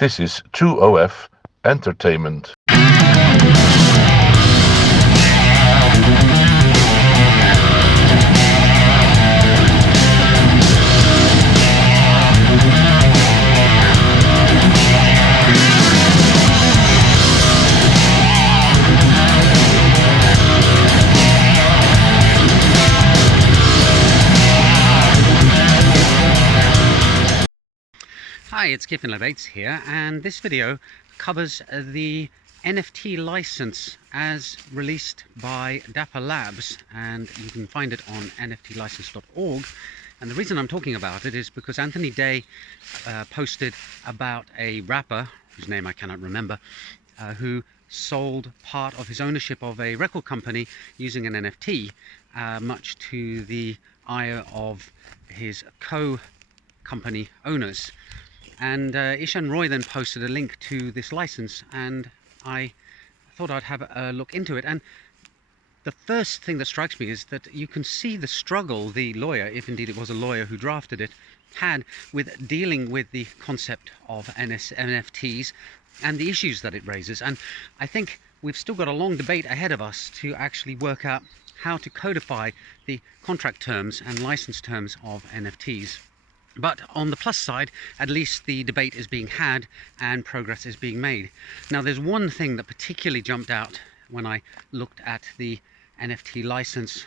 This is 2OF Entertainment. Hi, it's Kipin Levates here, and this video covers the NFT license as released by Dapper Labs, and you can find it on nftlicense.org. And the reason I'm talking about it is because Anthony Day posted about a rapper, whose name I cannot remember, who sold part of his ownership of a record company using an NFT, much to the ire of his co-company owners. And Ishan Roy then posted a link to this license, and I thought I'd have a look into it. And the first thing that strikes me is that you can see the struggle the lawyer, if indeed it was a lawyer who drafted it, had with dealing with the concept of NFTs and the issues that it raises. And I think we've still got a long debate ahead of us to actually work out how to codify the contract terms and license terms of NFTs. But on the plus side, at least the debate is being had and progress is being made. Now, there's one thing that particularly jumped out when I looked at the NFT license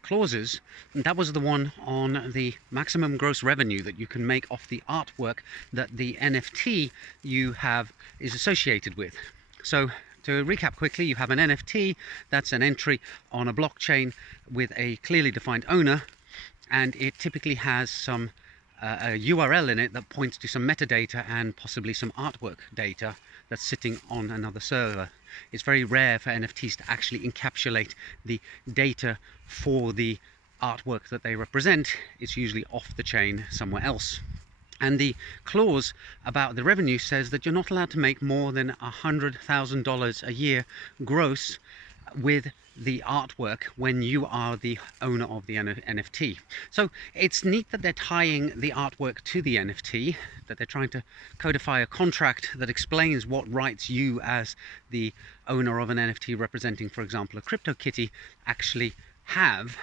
clauses, and that was the one on the maximum gross revenue that you can make off the artwork that the NFT you have is associated with. So to recap quickly, you have an NFT, that's an entry on a blockchain with a clearly defined owner, and it typically has some a URL in it that points to some metadata and possibly some artwork data that's sitting on another server. It's very rare for NFTs to actually encapsulate the data for the artwork that they represent. It's usually off the chain somewhere else. And the clause about the revenue says that you're not allowed to make more than $100,000 a year gross with the artwork when you are the owner of the NFT. So it's neat that they're tying the artwork to the NFT, that they're trying to codify a contract that explains what rights you as the owner of an NFT representing, for example, a CryptoKitty, actually have.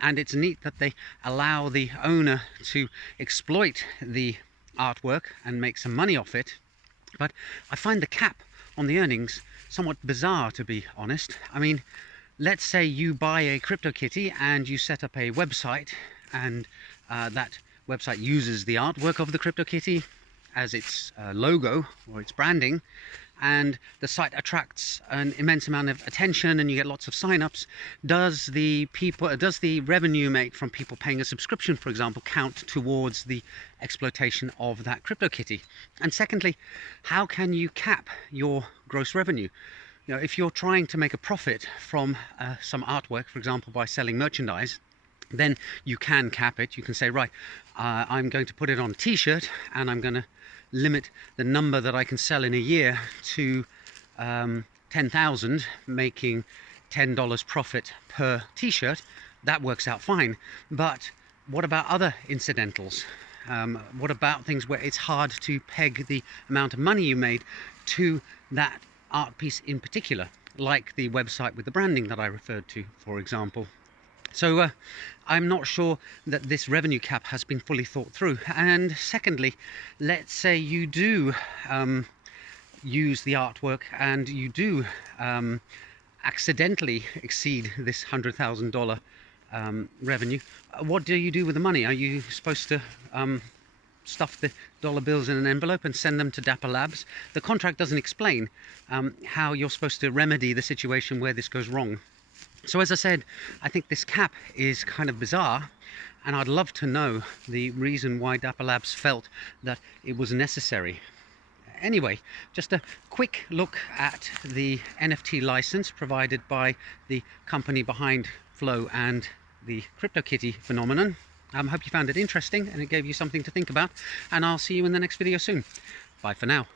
And it's neat that they allow the owner to exploit the artwork and make some money off it. But I find the cap on the earnings somewhat bizarre, to be honest. I mean, let's say you buy a CryptoKitty and you set up a website, and that website uses the artwork of the CryptoKitty as its logo or its branding, and the site attracts an immense amount of attention and you get lots of sign-ups. Does the revenue made from people paying a subscription, for example, count towards the exploitation of that CryptoKitty? And secondly, how can you cap your gross revenue? You know, if you're trying to make a profit from some artwork, for example, by selling merchandise, then you can cap it. You can say, right, I'm going to put it on a t-shirt and I'm going to limit the number that I can sell in a year to 10,000, making $10 profit per t-shirt. That works out fine. But what about other incidentals? What about things where it's hard to peg the amount of money you made to that art piece in particular, like the website with the branding that I referred to, for example? So I'm not sure that this revenue cap has been fully thought through. And secondly, let's say you do use the artwork and you do accidentally exceed this $100,000 revenue. What do you do with the money? Are you supposed to stuff the dollar bills in an envelope and send them to Dapper Labs? The contract doesn't explain how you're supposed to remedy the situation where this goes wrong. So as I said, I think this cap is kind of bizarre, and I'd love to know the reason why Dapper Labs felt that it was necessary. Anyway, just a quick look at the NFT license provided by the company behind Flow and the CryptoKitty phenomenon. Hope you found it interesting and it gave you something to think about, and I'll see you in the next video soon. Bye for now.